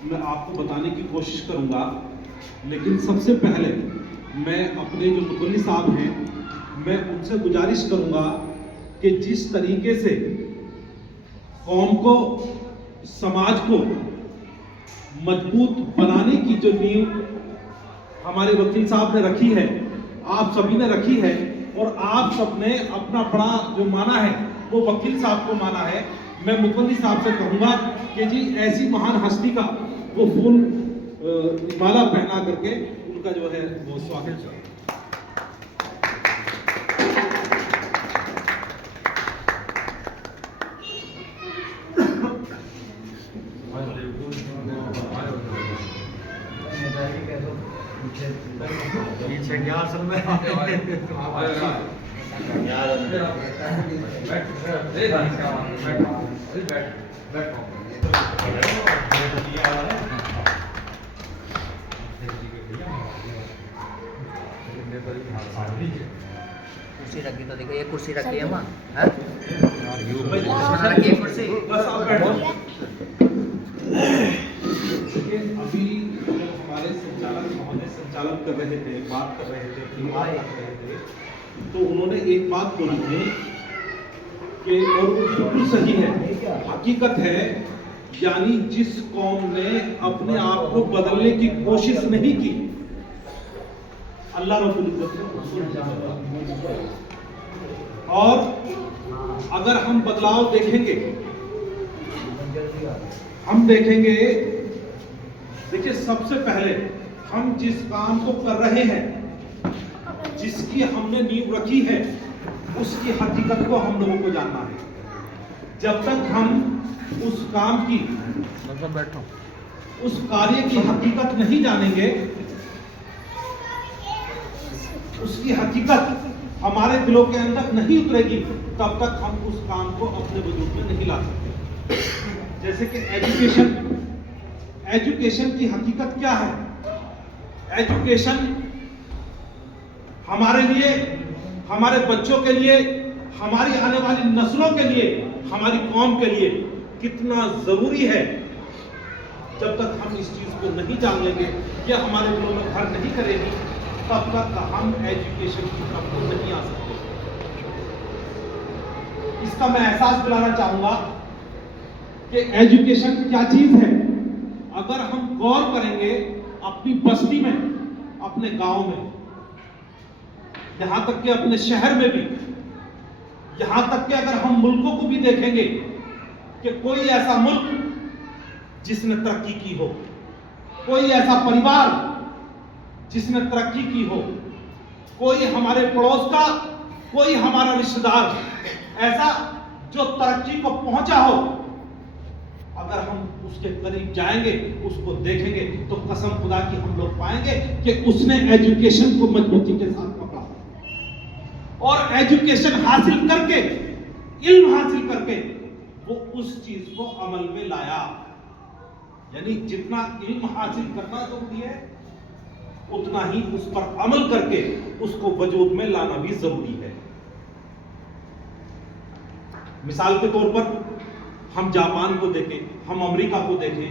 मैं आपको बताने की कोशिश करूंगा, लेकिन सबसे पहले मैं अपने जो मुतवल्ली साहब हैं, मैं उनसे गुजारिश करूंगा कि जिस तरीके से कौम को, समाज को मजबूत बनाने की जो नींव हमारे वकील साहब ने रखी है, आप सभी ने रखी है, और आप सबने अपना बड़ा जो माना है वो वकील साहब को माना है। मैं मुतवल्ली साहब से कहूंगा कि जी ऐसी महान हस्ती का वो फूल माला पहना करके उनका जो है वो स्वागत करें। कुर्सी रखी तो देखो, ये कुर्सी रखी है माँ, रखी है कुर्सी। बस आप बैठो। देखिए अभी हमारे संचालक महोदय संचालन कर रहे थे, बात कर रहे थे, बात कर रहे थे, तो उन्होंने एक बात बोली थी कि और वो बिल्कुल सही है, हकीकत है, यानी जिस कौम ने अपने आप को बदलने की कोशिश नहीं की, अल्लाह रब्बुल इज्जत ने, और अगर हम बदलाव देखेंगे, हम देखेंगे, देखिए सबसे पहले हम जिस काम को कर रहे हैं, जिसकी हमने नींव रखी है, उसकी हकीकत को हम लोगों को जानना है। जब तक हम उस काम की, बैठो, उस कार्य की हकीकत नहीं जानेंगे, उसकी हकीकत हमारे दिलों के अंदर नहीं उतरेगी, तब तक हम उस काम को अपने वजूद में नहीं ला सकते। जैसे कि एजुकेशन की हकीकत क्या है? एजुकेशन हमारे लिए, हमारे बच्चों के लिए, हमारी आने वाली नस्लों के लिए, हमारी कौम के लिए कितना जरूरी है। जब तक हम इस चीज को नहीं जान लेंगे, यह हमारे दिलों में घर नहीं करेगी, तब तक हम एजुकेशन की तरफ को नहीं आ सकते। इसका मैं एहसास दिलाना चाहूंगा कि एजुकेशन क्या चीज है। अगर हम गौर करेंगे अपनी बस्ती में, अपने गांव में, यहां तक कि अपने शहर में भी, यहां तक कि अगर हम मुल्कों को भी देखेंगे कि कोई ऐसा मुल्क जिसने तरक्की की हो, कोई ऐसा परिवार जिसने तरक्की की हो, कोई हमारे पड़ोस का, कोई हमारा रिश्तेदार ऐसा जो तरक्की को पहुंचा हो, अगर हम उसके करीब जाएंगे, उसको देखेंगे, तो कसम खुदा की हम लोग पाएंगे कि उसने एजुकेशन को मजबूती के साथ पकड़ा, और एजुकेशन हासिल करके, इल्म हासिल करके वो उस चीज को अमल में लाया। यानी जितना इल्म हासिल करना जरूरी है, उतना ही उस पर अमल करके उसको वजूद में लाना भी जरूरी है। मिसाल के तौर पर हम जापान को देखें, हम अमेरिका को देखें,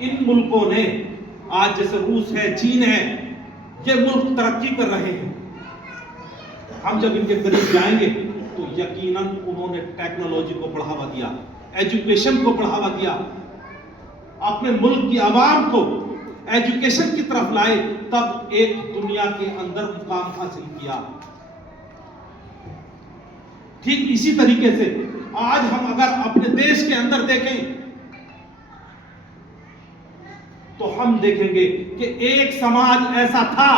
इन मुल्कों ने आज जैसे रूस है, चीन है, ये मुल्क तरक्की कर रहे हैं। हम जब इनके करीब जाएंगे तो यकीनन उन्होंने टेक्नोलॉजी को बढ़ावा दिया, एजुकेशन को बढ़ावा दिया, अपने मुल्क की आवाम को एजुकेशन की तरफ लाए, तब एक दुनिया के अंदर मुकाम हासिल किया। ठीक इसी तरीके से आज हम अगर अपने देश के अंदर देखें तो हम देखेंगे कि एक समाज ऐसा था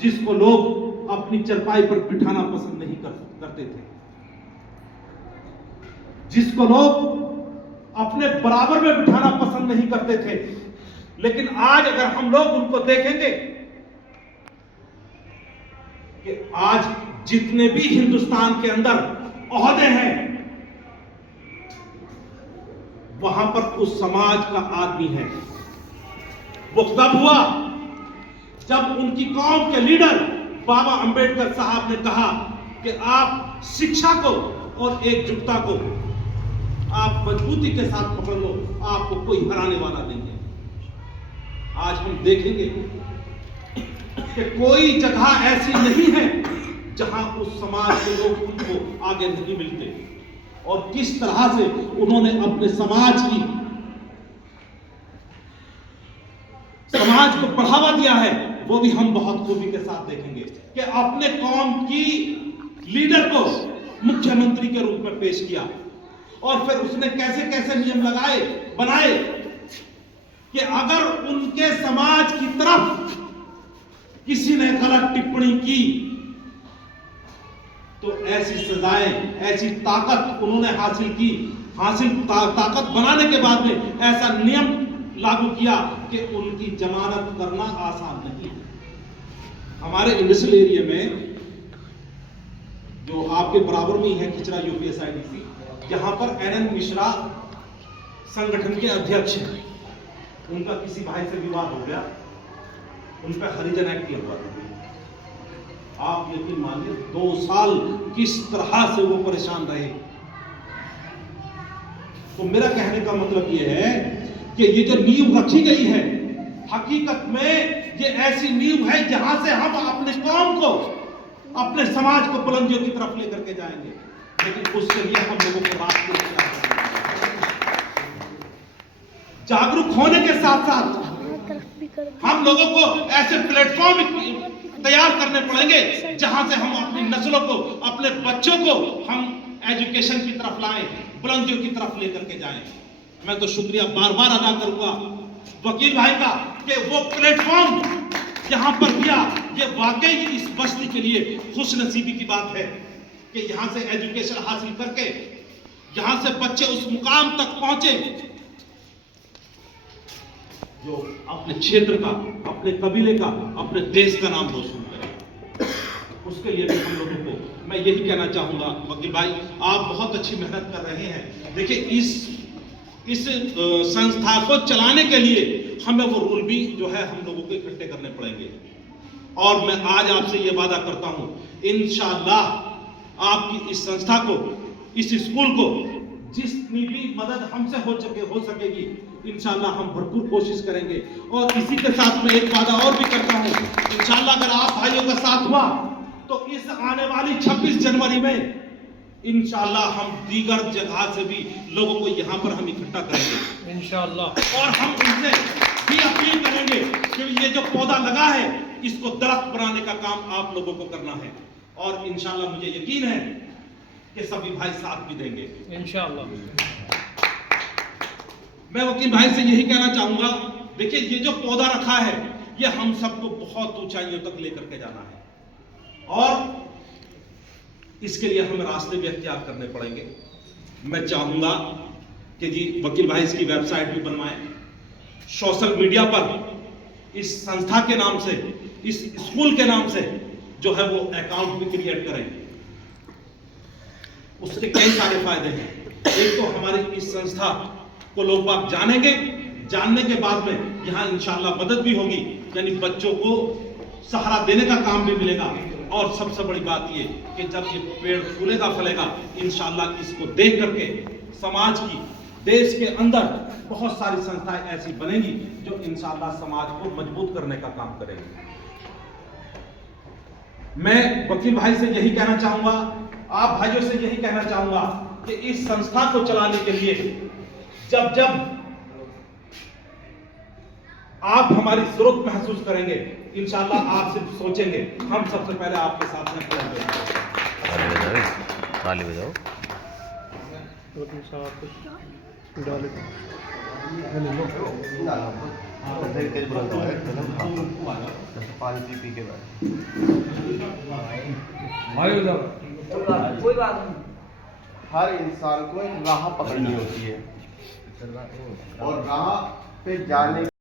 जिसको लोग अपनी चरपाई पर बिठाना पसंद नहीं करते थे, जिसको लोग अपने बराबर में बिठाना पसंद नहीं करते थे। लेकिन आज अगर हम लोग उनको देखेंगे कि आज जितने भी हिंदुस्तान के अंदर ओहदे हैं, वहां पर उस समाज का आदमी है। वो कब हुआ? जब उनकी कौम के लीडर बाबा अंबेडकर साहब ने कहा कि आप शिक्षा को और एकजुटता को आप मजबूती के साथ पकड़ लो, आपको कोई हराने वाला नहीं है। आज हम देखेंगे कि कोई जगह ऐसी नहीं है जहां उस समाज के लोग उनको आगे नहीं मिलते, और किस तरह से उन्होंने अपने समाज को बढ़ावा दिया है, वो भी हम बहुत खूबी के साथ देखेंगे कि अपने कौम की लीडर को मुख्यमंत्री के रूप में पेश किया, और फिर उसने कैसे कैसे नियम बनाए कि अगर उनके समाज की तरफ किसी ने गलत टिप्पणी की तो ऐसी सजाएं, ऐसी ताकत उन्होंने ताकत बनाने के बाद में ऐसा नियम लागू किया कि उनकी जमानत करना आसान नहीं। हमारे इंडस्ट्रियल एरिया में जो आपके बराबर में ही है खिचरा यूपीएसआईडीसी, यहां पर एनएन मिश्रा संगठन के अध्यक्ष हैं। उनका किसी भाई से विवाद हो गया, उन पर हरिजन एक्ट लगवा दिया। आप यकीन मानिए 2 साल किस तरह से वो परेशान रहे। तो मेरा कहने का मतलब ये है कि ये जो नींव रखी गई है, हकीकत में ये ऐसी नींव है जहां से हम अपने कौम को, अपने समाज को बुलंदियों की तरफ लेकर के जाएंगे। लेकिन उसके लिए हम लोगों को जागरूक होने के साथ साथ हम लोगों को ऐसे प्लेटफॉर्म तैयार करने पड़ेंगे जहां से हम अपनी नस्लों को, अपने बच्चों को हम एजुकेशन की तरफ लाएं, बुलंदियों की तरफ लेकर के जाएं। मैं तो शुक्रिया बार बार अदा करूंगा वकील भाई का कि वो प्लेटफॉर्म यहां पर दिया। ये वाकई इस बस्ती के लिए खुशनसीबी की बात है कि यहां से एजुकेशन हासिल करके यहां से बच्चे उस मुकाम तक पहुंचे जो अपने क्षेत्र का, अपने कबीले का, अपने देश का नाम रोशन करे। उसके लिए भी हम लोगों को मैं यही कहना चाहूंगा वकील भाई, आप बहुत अच्छी मेहनत कर रहे हैं। देखिए इस संस्था को चलाने के लिए हमें वो रूल भी जो है हम लोगों को इकट्ठे करने पड़ेंगे, और मैं आज आपसे ये वादा करता हूं इंशाअल्लाह आपकी इस संस्था को, इस स्कूल को जितनी भी मदद हमसे हो सकेगी इंशाअल्लाह हम भरपूर कोशिश करेंगे। और इसी के साथ मैं एक वादा और भी करता हूं, इंशाअल्लाह अगर आप भाइयों का साथ हुआ तो इस आने वाली 26 जनवरी में इंशाअल्लाह हम दीगर जगह से भी लोगों को यहाँ पर हम इकट्ठा करेंगे इंशाअल्लाह, और हम उनसे भी अपील करेंगे कि ये जो पौधा लगा है इसको दरख्त बनाने का काम आप लोगों को करना है, और इंशाअल्लाह मुझे यकीन है कि सभी भाई साथ भी देंगे इंशाअल्लाह। मैं वकील भाई से यही कहना चाहूंगा, देखिए ये जो पौधा रखा है ये हम सबको बहुत ऊंचाइयों तक लेकर के जाना है, और इसके लिए हमें रास्ते भी अख्तियार करने पड़ेंगे। मैं चाहूंगा कि जी वकील भाई इसकी वेबसाइट भी बनवाएं, सोशल मीडिया पर इस संस्था के नाम से, इस स्कूल के नाम से जो है वो अकाउंट भी क्रिएट करें। उसके कई सारे फायदे हैं। एक तो हमारी इस संस्था को लोग बाग जानेंगे, जानने के बाद में यहाँ इंशाअल्लाह मदद भी होगी, यानी बच्चों को सहारा देने का काम भी मिलेगा। और सबसे बड़ी बात ये कि जब ये पेड़ फूलेगा फलेगा इंशाअल्लाह इसको देख करके समाज की, देश के अंदर बहुत सारी संस्थाएं ऐसी बनेंगी जो इंशाअल्लाह समाज को मजबूत करने का काम करेंगी। मैं वकील भाई से यही कहना चाहूंगा, आप भाइयों से यही कहना चाहूंगा कि इस संस्था को चलाने के लिए जब आप हमारी जरूरत महसूस करेंगे इंशाअल्लाह आप सिर्फ सोचेंगे, हम सबसे पहले आपके साथ में खड़े होंगे। ताली बजाओ। कोई बात नहीं, हर इंसान को एक राह पकड़नी होती है और राह पे जाने